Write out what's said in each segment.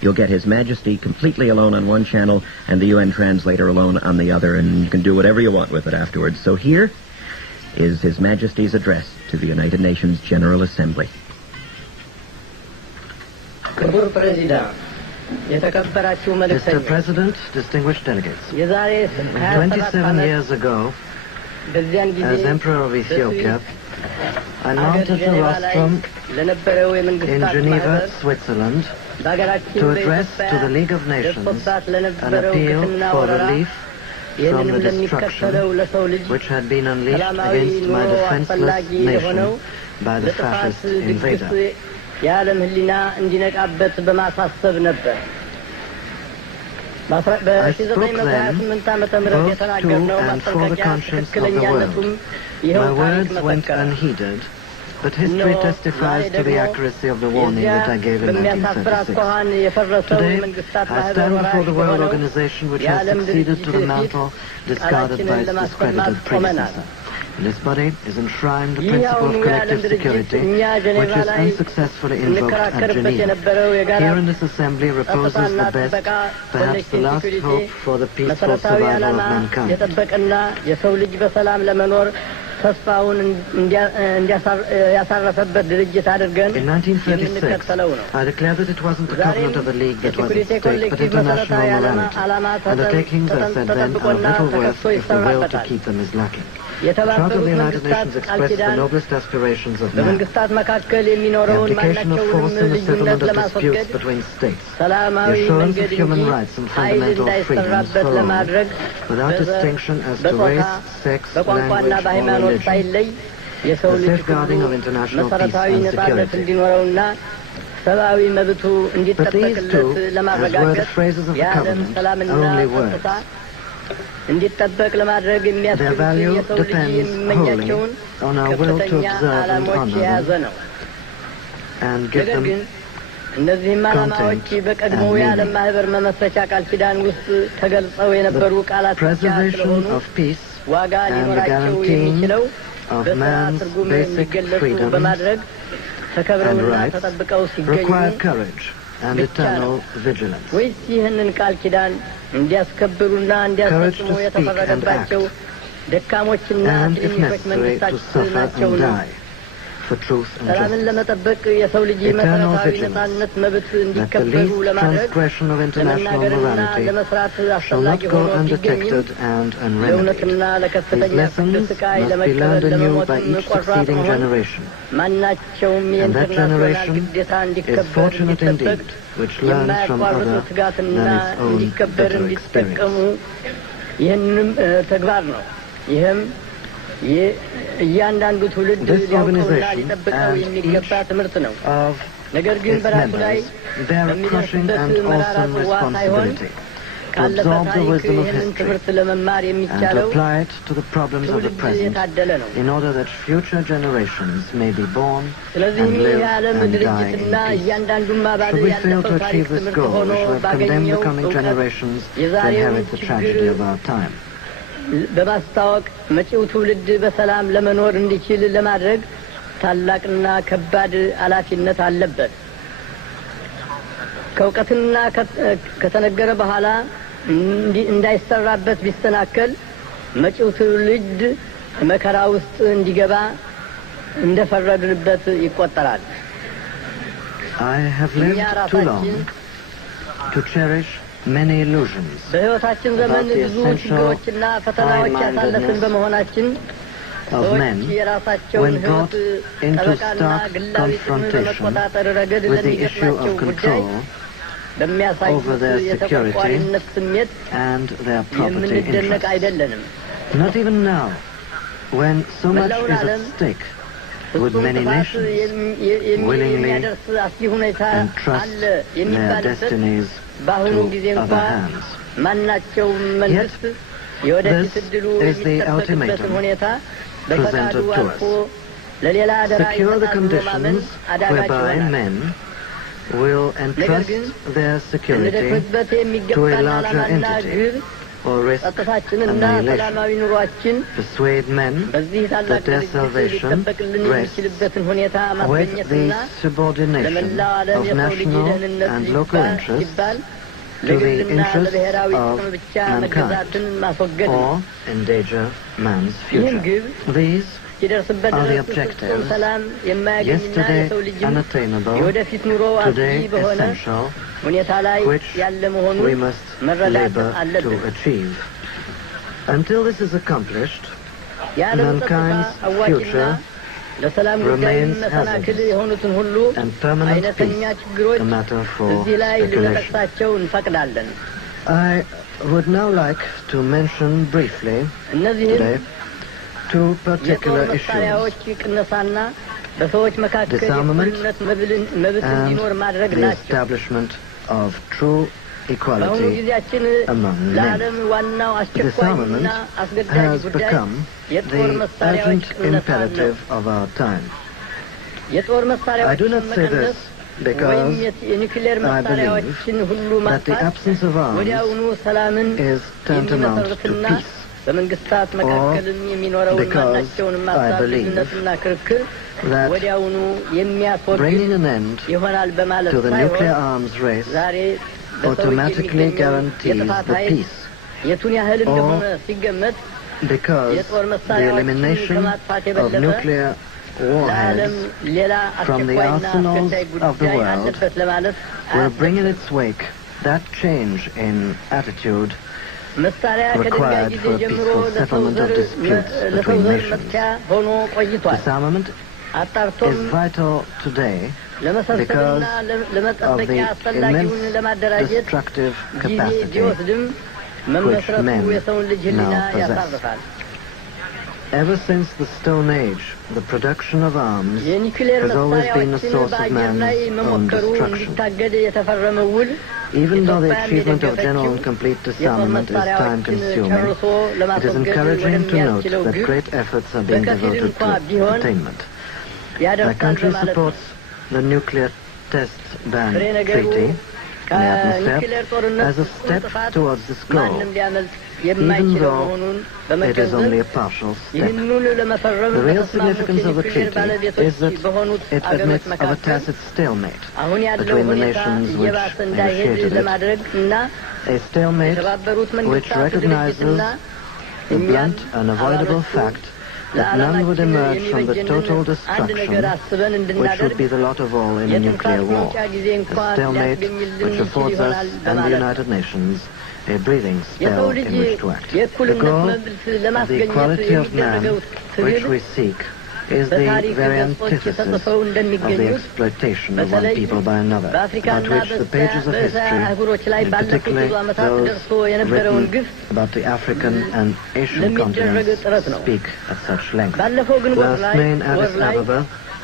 you'll get His Majesty completely alone on one channel and the UN translator alone on the other, and you can do whatever you want with it afterwards. So here is His Majesty's address to the United Nations General Assembly. Mr. President, distinguished delegates, 27 years ago, as Emperor of Ethiopia, I mounted the rostrum in Geneva, Switzerland, to address to the League of Nations an appeal for relief from the destruction which had been unleashed against my defenseless nation by the fascist invader. I spoke then both to and for the conscience of the world. My words went unheeded, but history testifies to the accuracy of the warning that I gave in 1936. Today, I stand before the World Organization which has succeeded to the mantle discarded by its discredited predecessor. In this body is enshrined the principle of collective security, which is unsuccessfully invoked at Geneva. Here in this assembly reposes the best, perhaps the last hope for the peaceful survival of mankind. In 1936, I declared that it wasn't the covenant of the League that was at stake, but international morality. Undertakings, I said then, are of little worth if the will to keep them is lacking. The Charter of the United Nations expresses the noblest aspirations of man. The application of force in the settlement of disputes between states. The assurance of human rights and fundamental freedoms for all, without distinction as to race, sex, language, or religion. The safeguarding of international peace and security. But these two, as were the phrases of the covenant, are only words. Their value depends wholly on our will to observe and honor them and give them content and meaning. The preservation of peace and the guaranteeing of man's basic freedoms and rights require courage and eternal vigilance. Courage to speak and act, and if necessary, to suffer and die for truth and justice. Eternal vigilance, that the least transgression of international morality shall not go undetected and unremedied. These lessons must be learned anew by each succeeding generation. And that generation is fortunate indeed, which learns from other than its own bitter experience. This organization and each of its members bear a crushing and awesome responsibility to absorb the wisdom of history and to apply it to the problems of the present in order that future generations may be born and live and die in peace. Should we fail to achieve this goal, we shall have condemned the coming generations to inherit the tragedy of our time. በማስታወቅ መጪው ትውልድ በሰላም ለመኖር እንዲችል ለማድረግ ታላቅና ከባድ ኃላፊነት አለበት። ከውቀትና ከተነገረ በኋላ እንዳይሰራበት ቢስተናከል መጪው ትውልድ መከራ ውስጥ እንዲገባ እንደፈረድንበት ይቆጠራል። I have lived too long to cherish many illusions በሕይወታችን ዘመን ብዙ ችግሮችና ፈተናዎች ያሳለፍን በመሆናችን of men when brought into stark confrontation with the issue of control over their security and their property interests. Not even now, when so much is at stake, would many nations willingly entrust their destinies to other hands. Yet, this is the ultimatum presented to us. Secure the conditions whereby men will entrust their security to a larger entity or risk ጸጥታችንና ሰላማዊ ኑሯችን persuade men በዚህ ታላቅ that their salvation ሊጠበቅልን የሚችልበትን ሁኔታ with the ማስገኘትና subordination ለመላው ዓለም of የሰው ልጅ national ደህንነት and local interests ሲባል to the ለግልና interests ለብሔራዊ of ጥቅም ብቻ mankind መገዛትን ማስወገድ ነው። or endanger man's ይህን future. ግብ These ሲደርስበት are the ድረስ ፍጹም objectives, ሰላም የማያገኝና yesterday የሰው ልጅም unattainable, የወደፊት ኑሮ አስጊ today በሆነ essential, ሁኔታ ላይ which ያለ መሆኑን we must መረዳት labor አለብን። to achieve. Until this is accomplished, የዓለም ጸጥታ mankind's አዋቂና future ለሰላም ጉዳይ remains መሰናክል hazardous, የሆኑትን ሁሉ and permanent አይነተኛ peace ችግሮች a matter for እዚህ ላይ speculation. ልንጠቅሳቸው እንፈቅዳለን። I would now like to mention briefly እነዚህም today two የጦር particular issues መሳሪያዎች ቅነሳና በሰዎች መካከል Disarmament የእኩልነት መብት and እንዲኖር ማድረግ the ናቸው። establishment of true በአሁኑ equality ጊዜያችን among men. ለዓለም ዋናው አስቸኳይና Disarmament አስገዳጅ has ጉዳይ become የጦር the መሳሪያዎች urgent ቅነሳ ነው። imperative of our time. የጦር I do መሳሪያዎችን not say መቀነስ this ወይም because የኒውክሌር I መሳሪያዎችን ሁሉ that the ማጥፋት absence of arms ወዲያውኑ ሰላምን is tantamount to የሚመሰርትና peace, በመንግስታት መካከልም የሚኖረውን because ማናቸውንም I ሀሳብ believe ልዩነትና ክርክር that ወዲያውኑ የሚያስወግድ bringing an end ይሆናል በማለት to the nuclear ሳይሆን arms race ዛሬ በሰው እጅ automatically የሚገኘው guarantees የጥፋት the ኃይል peace, የቱን ያህል እንደሆነ ሲገመት because የጦር the መሳሪያዎችን elimination ከማጥፋት of የበለጠ nuclear ለዓለም warheads ሌላ from the አስቸኳይና arsenals አስገዳይ of the ጉዳይ world አለበት ለማለት will bring in its wake that change in attitude መሳሪያ ከድንጋይ required ጊዜ for a ጀምሮ peaceful settlement of disputes between nations. መፍትያ ሆኖ ቆይቷል። Disarmament አጣርቶም is vital today ለመሰብሰብና because of ለመጠበቂያ the አስፈላጊውን immense ለማደራጀት destructive ጊዜ capacity ቢወስድም መመስረቱ men የሰውን ልጅ ሕሊና now possess. ያሳርፋል። Ever since the Stone Age, the production of arms የኒውክሌር has always been a መሳሪያዎችን source of በአየር ላይ man's own መሞከሩ destruction. እንዲታገድ የተፈረመው ውል Even though the ኢትዮጵያን achievement of general and የደገፈችው complete የጦር disarmament is መሳሪያዎችን time-consuming, ጨርሶ it is ለማስወገድ encouraging to note ወደሚያስችለው that ግብ great efforts are being በከፊል devoted እንኳ to ቢሆን attainment. My ያደርሳል country በማለት ነው። supports the nuclear test ban ፍሬ ነገሩ treaty in the ከኒውክሌር atmosphere ጦርነት as a step ጥፋት towards this goal, ማንም ሊያመልጥ even የማይችለው though መሆኑን it is በመገንዘብ only a partial step. ይህንኑን ለመፈረም The real በተስማሙት significance of the የኒውክሌር treaty ባለቤቶች is that በሆኑት it አገሮች admits of a መካከል tacit stalemate አሁን ያለው between the ሁኔታ nations which እየባሰ እንዳይሄድ initiated it, ለማድረግ እና a stalemate የተባበሩት which መንግስታት recognizes ድርጅትና the እኛም blunt, unavoidable አባሎቹ fact that none would ለዓላማችን emerge from the የሚበጀንን total አንድ ነገር destruction አስበን which እንድናደርግ would be the lot of all in a የትንፋሽ nuclear war. መውጫ ጊዜ A እንኳን stalemate ሊያስገኝልን which ይችል affords us ይሆናል and the በማለት ነው። United Nations a breathing የሰው spell ልጅ in which to act. The የእኩልነት goal መብት of the ለማስገኘት equality of man የሚደረገው which ትግል we seek is the በታሪክ very ገጾች antithesis ተጽፈው of the እንደሚገኙት exploitation of one በተለይ people by another, about በአፍሪካና which the pages of በእስያ history, አህጉሮች ላይ and ባለፉት particularly ብዙ ዓመታት those ደርሶ የነበረውን ግፍ written about the African and Asian ለሚደረግ continents, ጥረት ነው። speak at such length. ባለፈው ግንቦት Last ላይ May in ወር Addis ላይ Ababa,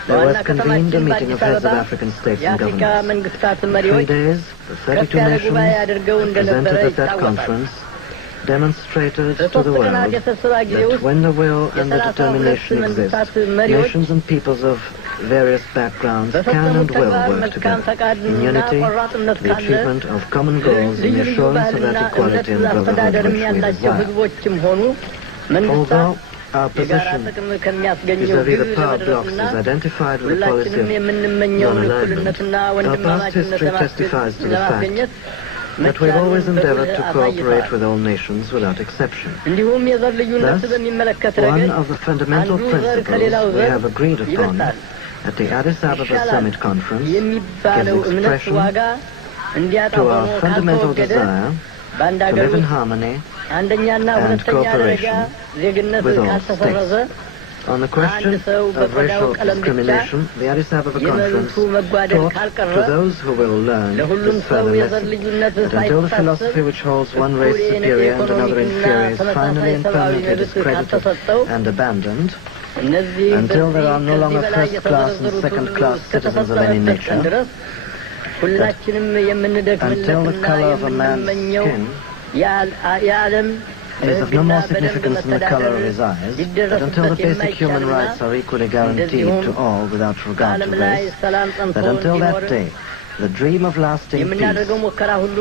there was በዋና convened a ከተማችን meeting of በአዲስ heads of አበባ African states and የአፍሪካ governments. መንግስታት For 3 መሪዎች days, the ከፍ 32 ያለ nations ጉባኤ አድርገው እንደነበረ presented at that ይታወቃል። conference demonstrated to በሶስት the ቀናት world የስብሰባ ጊዜ that ውስጥ when the will and the የ32 determination መንግስታት exist, መሪዎች nations and peoples of various backgrounds can በፈጸሙት and will ተግባር work መልካም together ፈቃድና in unity, ቆራጥነት the ካለ achievement of common goals and ልዩ the ልዩ assurance of ባህልና that equality እምነት and brotherhood አስተዳደርም which we ያላቸው desire. ህዝቦችም ሆኑ መንግስታት Although our የጋራ position ጥቅም ከሚያስገኘው vis-à-vis ግብ the power blocks ለመድረስና is identified with the policy ሁላችንም of የምንመኘውን non-alignment, እኩልነትና our past ወንድማማችነት history testifies to the fact ለማስገኘት that we've always መቻሉን endeavored በብልህ to cooperate አሳይተዋል። with all nations without exception. እንዲሁም የዘር ልዩነት Thus, በሚመለከት one ረገድ of the fundamental አንዱ ዘር principles ከሌላው we ዘር have agreed upon ይበልጣል at the Addis Ababa ይሻላል Summit Conference የሚባለው gives እምነት expression ዋጋ እንዲያጣ to ሆኖ our fundamental ካልተወገደ desire በአንድ to ሀገር live in ውስጥ harmony አንደኛና and ሁለተኛ ደረጃ cooperation ዜግነት with all ካልተሰረዘ On the question ሰው of በቆዳው racial ቀለም ብቻ discrimination, the Addis Ababa የመብቱ Conference መጓደል taught ካልቀረ to those who will learn ለሁሉም this ሰው further የዘር lesson ልዩነት that until the ሳይታሰብ philosophy which holds one race እኩል superior and another የኢኮኖሚክና inferior is finally ተመሳሳይ and ሰብአዊ permanently መብት discredited ካልተሰጠው and abandoned, እነዚህ until there are no ከዚህ longer በላይ first class and የተዘረዘሩት second ሁሉ class citizens of any እስከተፈጸመበት ቀን nature, ድረስ ሁላችንም until the የምንደክምለትና color of a man's የምንመኘው skin የዓለም is of no more significance than the color of his eyes, that until the basic human rights are equally guaranteed to all without regard to race, that until that day, the dream of lasting peace የምናደርገው ሙከራ ሁሉ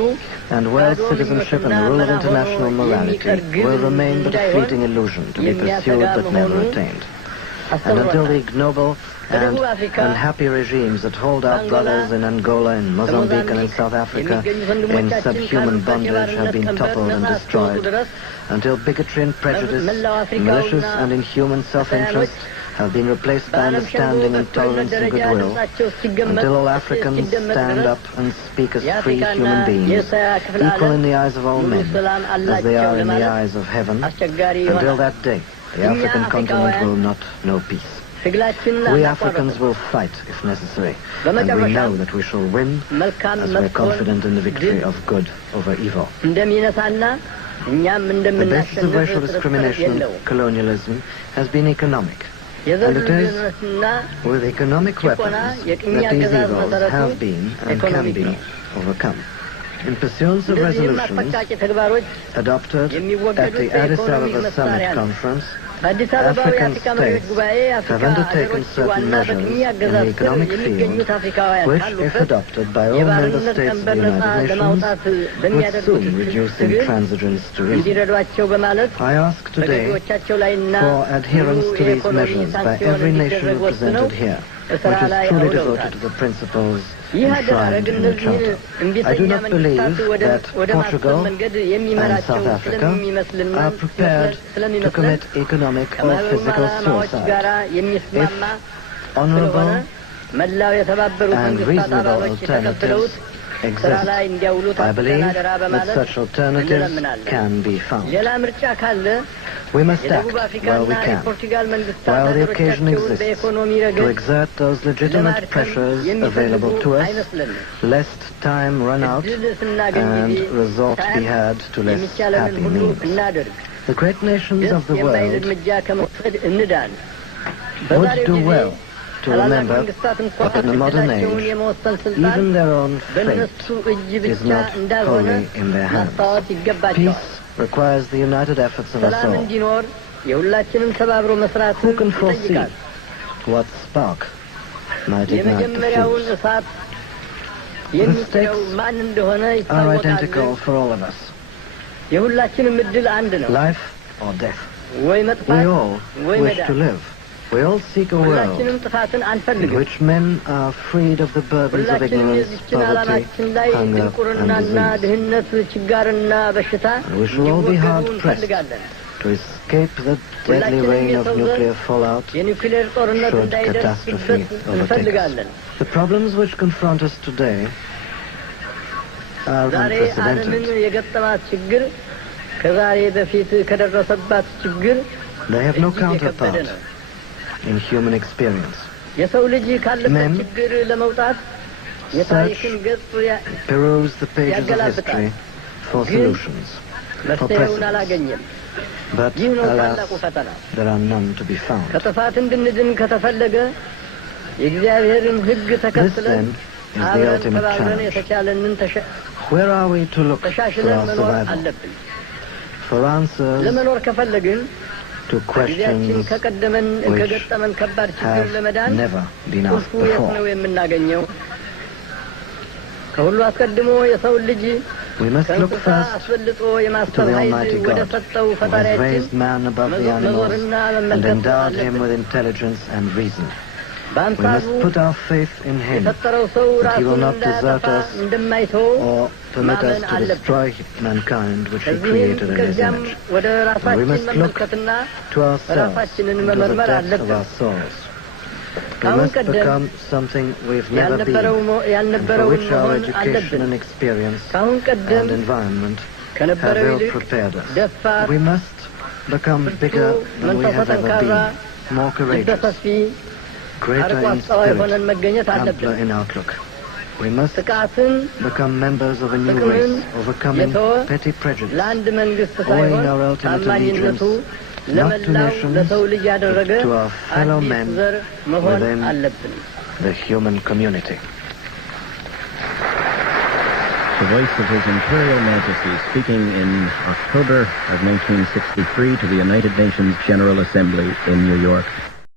and world citizenship and the rule of international morality will remain but a fleeting illusion to be pursued but never attained. And until the ignoble and unhappy regimes that hold our brothers in Angola, in Mozambique and in South Africa in subhuman bondage have been toppled and destroyed, until bigotry and prejudice, malicious and inhuman self-interest have been replaced by understanding and tolerance and goodwill, until all Africans stand up and speak as free human beings, equal in the eyes of all men, as they are in the eyes of heaven, until that day, the African continent will not know peace. We Africans will fight if necessary, and we know that we shall win, as we are confident in the victory of good over evil. The basis of racial discrimination and colonialism has been economic, and it is with economic weapons that these evils have been and can be overcome. In pursuance of resolutions adopted at the Addis Ababa Summit Conference, African states have undertaken certain measures in the economic field which, if adopted by all member states of the United Nations, would soon reduce intransigence to reason. I ask today for adherence to these measures by every nation represented here, which is truly devoted to the principles enshrined in the Charter. I do not believe that Portugal and South Africa are prepared to commit economic or physical suicide. If honorable and reasonable alternatives exist, I believe that such alternatives can be found. We must act while we can, while the occasion exists, to exert those legitimate pressures available to us, lest time run out and resort be had to less happy means. The great nations of the world would do well to remember that in the modern age, even their own fate is not wholly in their hands. Peace requires the united efforts of us all. Who can foresee what spark might ignite the fuse? The stakes are identical for all of us. Life or death. We all wish to live. We all seek a world in which men are freed of the burdens of ignorance, poverty, hunger, and disease. And we shall all be hard-pressed to escape the deadly rain of nuclear fallout should catastrophe overtake us. The problems which confront us today are unprecedented. They have no counterpart in human experience. Men search, peruse the pages of history for solutions, for precedents. But, alas, there are none to be found. This, then, is the ultimate challenge. Where are we to look for our survival? For answers to questions which have never been asked before. We must look first to the Almighty God, who has raised man above the animals and endowed him with intelligence and reason. We must put our faith in him, that he will not desert us or permit us to destroy mankind which he created in his image. And we must look to ourselves, into the depths of our souls. We must become something we've never been, and for which our education and experience and environment have ill prepared us. We must become bigger than we have ever been, more courageous, greater in spirit, ampler in outlook. We must become members of a new race, overcoming petty prejudice, owing our ultimate allegiance not to nations, but to our fellow men within the human community. The voice of His Imperial Majesty speaking in October of 1963 to the United Nations General Assembly in New York.